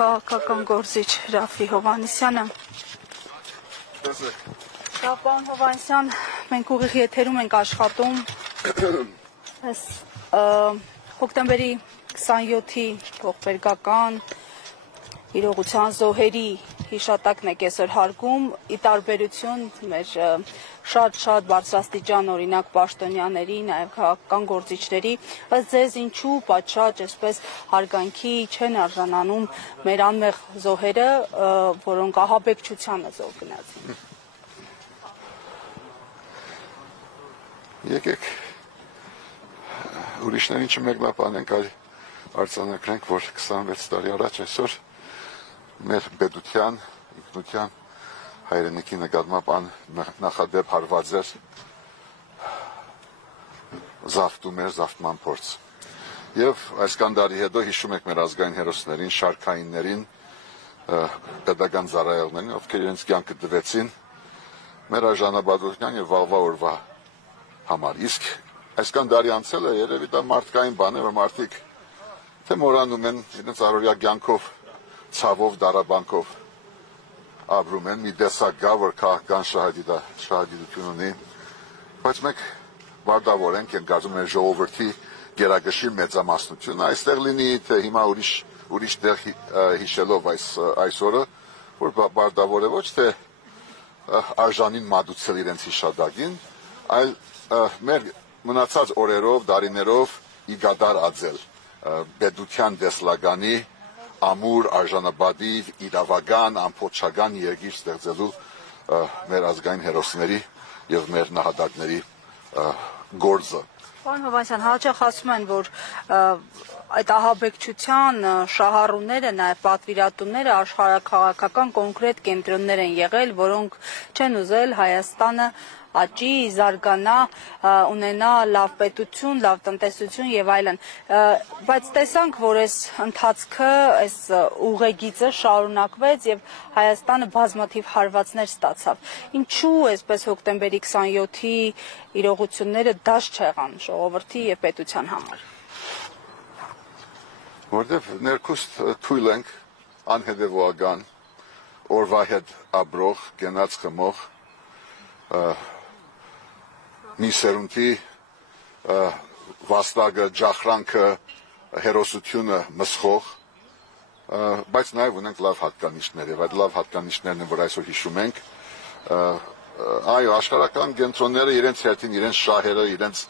քաղաքական գործիչ Ռաֆի Հովհաննիսյանը։ Պարոն Հովհաննիսյան, մենք ուղիղ եթերում ենք աշխատում։ Հոկտեմբերի 27-ի ողբերգական իրողության զոհերի հիշատակն եք այսօր հարգում, ի տարբերություն մեր շատ բարձրաստիճան օրինակ պաշտոնյաների, նաև քաղաքական գործիչների, ըստ ձեզ ինչու պատշաճ այսպես հարգանքի չեն արժանանում մեր անմեղ զոհերը, որոնք ահաբեկչությանը զոհ գնացին։ Եկեք ուրիշներին չմեկնաբանենք, այլ արձանագրենք, որ 26 տարի առաջ այսօր մեր պետության, ինքնության հայրենիքի նկատմամբ նախադեպ հարված էր զավթում էր զավթման փորձ։ Եվ այս կանդարի հետո հիշում եք մեր ազգային հերոսներին, շարքայիններին, պետական ծառայողներին, ովքեր իրենց կյանքը տվեցին մեր արժանապատվության եւ վաղվա օրվա համար։ Իսկ այս կանդարի անցել է երևի դա մարդկային բան է, որ մարդիկ թե մոռանում են իրենց առօրյա կյանքով, ցավով, դարաբանքով ապրում են, մի տեսակ գա, որ քաղաքական շահադիտություն ունի, բայց մենք բարդավոր ենք, ենք գազում մեր ժողովրդի գերագշի մեծամասնությունը, այստեղ լինի, թե հիմա ուրիշ տեղ հիշելով այս օրը, որ բարդավոր է ոչ թե արժանին մատուցել իրենց հիշադակին, այլ մեր մնացած օրերով, դարիներով իգադար ածել պետության դեսլագանի ամուր, արժանապատիվ, իրավական, ամփոփչական երկիր ստեղծելու մեր ազգային հերոսների եւ մեր նահատակների գործը։ Պարոն Հովհաննիսյան, հաճախ ասում են, որ այդ ահաբեկչության շահառուները, նաև պատվիրատուները աշխարհաքաղաքական կոնկրետ կենտրոններ են եղել, որոնք չեն ուզել Հայաստանը աճի, զարգանա, ունենա լավ պետություն, լավ տնտեսություն եւ այլն։ Բայց տեսանք, որ այս ընթացքը, այս ուղեգիծը շարունակվեց եւ Հայաստանը բազմաթիվ հարվածներ ստացավ։ Ինչու այսպես հոկտեմբերի 27-ի իրողությունները դաշ չեղան ժողովրդի եւ պետության համար։ Որտեւ ներքուստ թույլ ենք անհետեւողական օրվա հետ ապրող, գնաց խմող մի սերունդի վաստակը, ջախրանքը, հերոսությունը մսխող, բայց նաև ունենք լավ հատկանիշներ եւ այդ լավ հատկանիշներն են, որ այսօր հիշում ենք, այո, աշխարհական կենտրոնները իրենց հերթին, իրենց շահերը, իրենց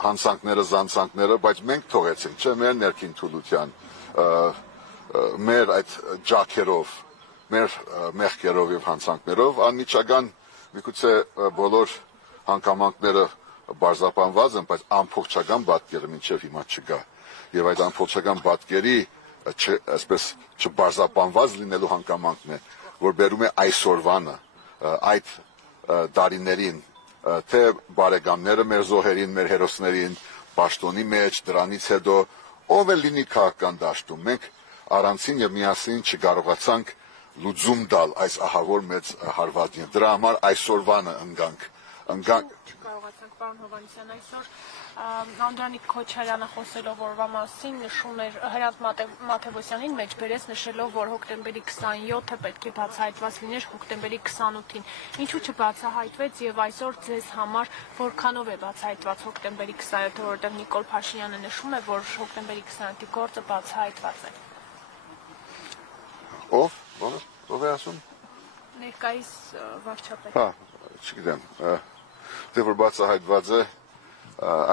հանցանքները, զանցանքները, բայց մենք թողեցինք, չէ, մեր ներքին թուլության, մեր այդ ջաքերով, մեր մեղքերով եւ հանցանքներով անմիջական միգուցե բոլոր հանգամանքները բարձրապանված են, բայց ամբողջական պատկերը մինչև հիմա չկա։ Եվ այդ ամբողջական պատկերի այսպես չբարձրապանված լինելու հանգամանքն է, որ բերում է այսօրվանը, այդ դարիներին, թե բարեկամները մեր զոհերին, մեր հերոսներին, պաշտոնի մեջ, դրանից հետո ով է լինի քաղաքական դաշտում, մենք առանցին եւ միասին չկարողացանք լուծում տալ այս ահավոր մեծ հարվածին։ Դրա համար այսօրվանը ընկանք Կարողացանք, պարոն Հովհաննիսյան, այսօր Անդրանիկ Քոչարյանը խոսելով օրվա մասին նշում էր Հրանտ Մաթևոսյանին մեջ բերեց նշելով, որ հոկտեմբերի 27-ը պետք է բացահայտված լիներ հոկտեմբերի 28-ին։ Ինչու չբացահայտվեց եւ այսօր ձեզ համար որքանով է բացահայտված հոկտեմբերի 27-ը, որովհետեւ Նիկոլ Փաշինյանը նշում է, որ հոկտեմբերի 27-ի գործը բացահայտված է։ Ով է ասում։ Ներկայիս վարչապետ։ Հա, չգիտեմ, դե որ բացահայտված է,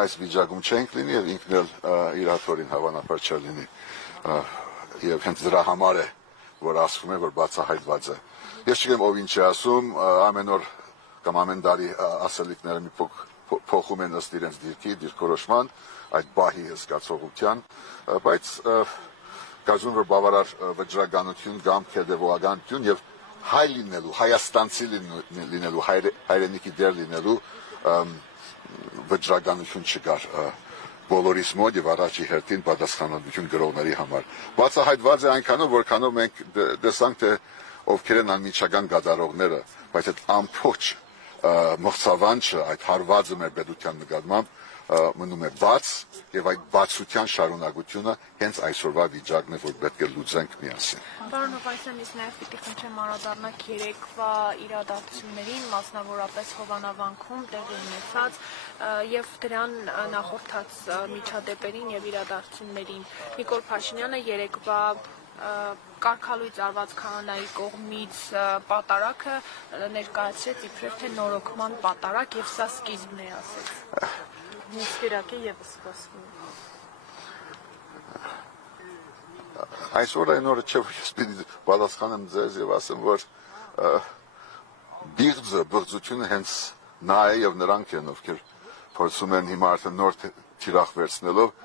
այս վիճակում չենք լինի եւ ինքն էլ իր հաթորին հավանաբար չլինի եւ հենց դրա համար է որ ասվում է որ բացահայտված է ես չգիտեմ ով ինչ է ասում ամեն օր կամ ամեն տարի ասելիքները մի փոխում են ըստ իրենց դիրքորոշման այդ բահի զգացողության բայց կարծում որ բավարար վճռականություն կամ հետևողականություն եւ հայ լինելու հայաստանցի լինելու հայրենիքի դեր լինելու վճռականություն չկար բոլորիս մոտ եւ առաջի հերթին պատասխանատվություն գրողների համար։ Բացահայտված է այնքանով, որքանով մենք տեսանք, թե ովքեր են անմիջական գազարողները, բայց այդ ամբողջ մղձավանջը, այդ հարվածը մեր պետության նկատմամբ մնում է բաց եւ այդ բացության շարունակությունը հենց այսօրվա վիճակն է, որ պետք է լուծենք միասին։ Պարոն Հովհաննիսյան, իսկ նաև պիտի խնդրեմ անդրադառնալ երեկվա իրադարձություններին, մասնավորապես Հովանավանքում տեղի ունեցած եւ դրան նախորդած միջադեպերին եւ իրադարձություններին։ Նիկոլ Փաշինյանը երեկվա կարգալույծ արված քահանայի կողմից պատարագը ներկայացրեց իբրև թե նորոգման պատարագ եւ սա սկիզբն է ասեց։ Նիստերակի եւս խոսվում։ Այսօր այն օրը չէ, որ ես պիտի պատասխանեմ ձեզ եւ ասեմ, որ բիղձությունը հենց նա է եւ նրանք են, ովքեր փորձում են հիմա արդեն նոր թիրախ վերցնելով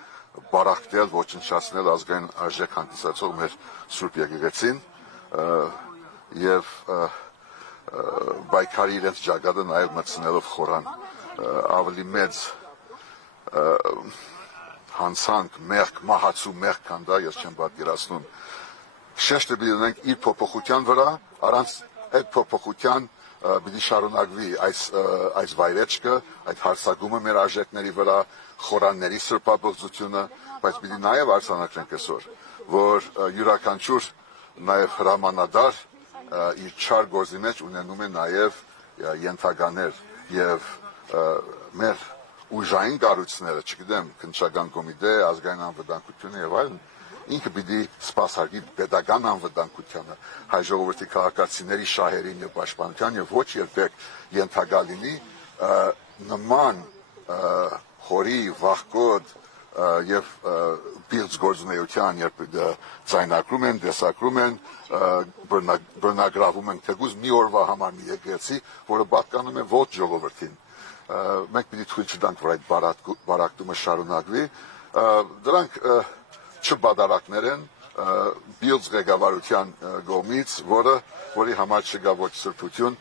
բարակտել, ոչնչացնել ազգային արժեք հանդիսացող մեր Սուրբ Եկեղեցին եւ բայկարի իրենց ճակատը նաեւ մտցնելով խորան ավելի մեծ հանցանք, մեղք, մահացու մեղք կան դա, ես չեմ պատկերացնում։ Շեշտը պիտի ունենք իր փոփոխության վրա, առանց այդ փոփոխության պիտի շարունակվի այս վայրեջքը, այդ հարցակումը մեր արժեքների վրա, խորանների սրբաբղծությունը, բայց պիտի նաև արձանագրենք այսօր, որ յուրաքանչյուր նաև հրամանատար իր չար գործի մեջ ունենում է նաև ենթականեր եւ մեր ուժային կառույցները, չգիտեմ, քննչական կոմիտե, ազգային անվտանգությունը եւ այլն, ինքը պիտի սպասարկի պետական անվտանգությանը, հայ ժողովրդի քաղաքացիների շահերին եւ պաշտպանության եւ ոչ երբեք ենթակա լինի նման խորի վախկոտ եւ բիլձ գործունեության, երբ ձայնակրում են, դեսակրում են, բռնագրավում են թեկուզ մի օրվա համար մի եկեղեցի, որը պատկանում է ոչ ժողովրդին։ Մենք պիտի թույլ չտանք, որ այդ բարակտումը շարունակվի։ Դրանք չբադարակներ են բիլձ ղեկավարության կողմից, որի համար չկա ոչ սրբություն,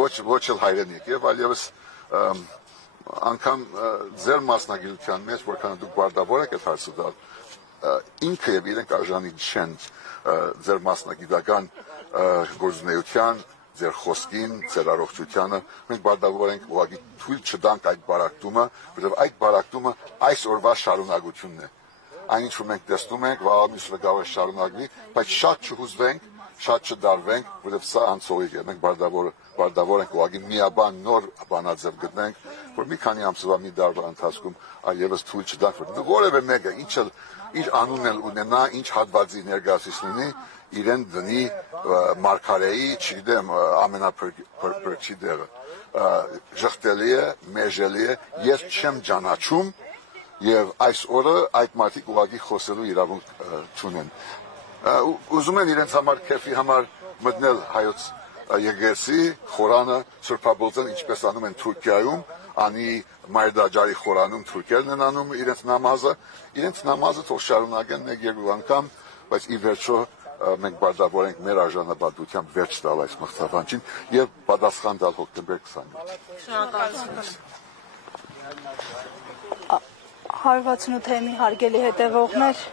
ոչ էլ հայրենիք եւ այլևս անգամ ձեր մասնագիտության մեջ, որքան դուք բարդավոր եք այդ հարցը տալ, ինքը եւ իրենք արժանի չեն ձեր մասնագիտական գործունեության, ձեր խոսքին, ձեր առողջությանը, մենք բարդավոր ենք ուղղակի թույլ չտանք այդ բարակտումը, որովհետեւ այդ բարակտումը այս օրվա շարունակությունն է։ Այն ինչ որ մենք տեսնում ենք, վաղամիսը կարող է շարունակվի, բայց շատ չհուզվենք, շատ չդարվենք, որովհետև սա անցողիկ է, մենք բարդավոր ենք ուղղակի միաբան նոր բանաձև գտնենք, որ մի քանի ամսվա մի դարվա ընթացքում այլևս թույլ չտանք, որ որևէ մեկը ինչ էլ իր անունն էլ ունենա, ինչ հատվածի ներկայացուցիչ լինի, իրեն դնի մարգարեի, չգիտեմ, ամենափրկչի դերը։ Ժխտելի է, մեժելի է, ես չեմ ճանաչում եւ այս օրը այդ մարդիկ ուղղակի խոսելու իրավունք չունեն։ Ուզում են իրենց համար քեֆի համար մտնել հայոց եկեղեցի, խորանը սրբաբղծեն, ինչպես անում են Թուրքիայում, անի Մայրդաջարի խորանում թուրքերն են անում իրենց նամազը թող շարունակեն մեկ-երկու անգամ, բայց ի վերջո մենք բարդավոր ենք մեր արժանապատվությամբ վերջ տալ այս մղձավանջին եւ պատասխան տալ հոկտեմբեր 27։ Շնորհակալություն։ 168 թեմի հարգելի հետևողներ,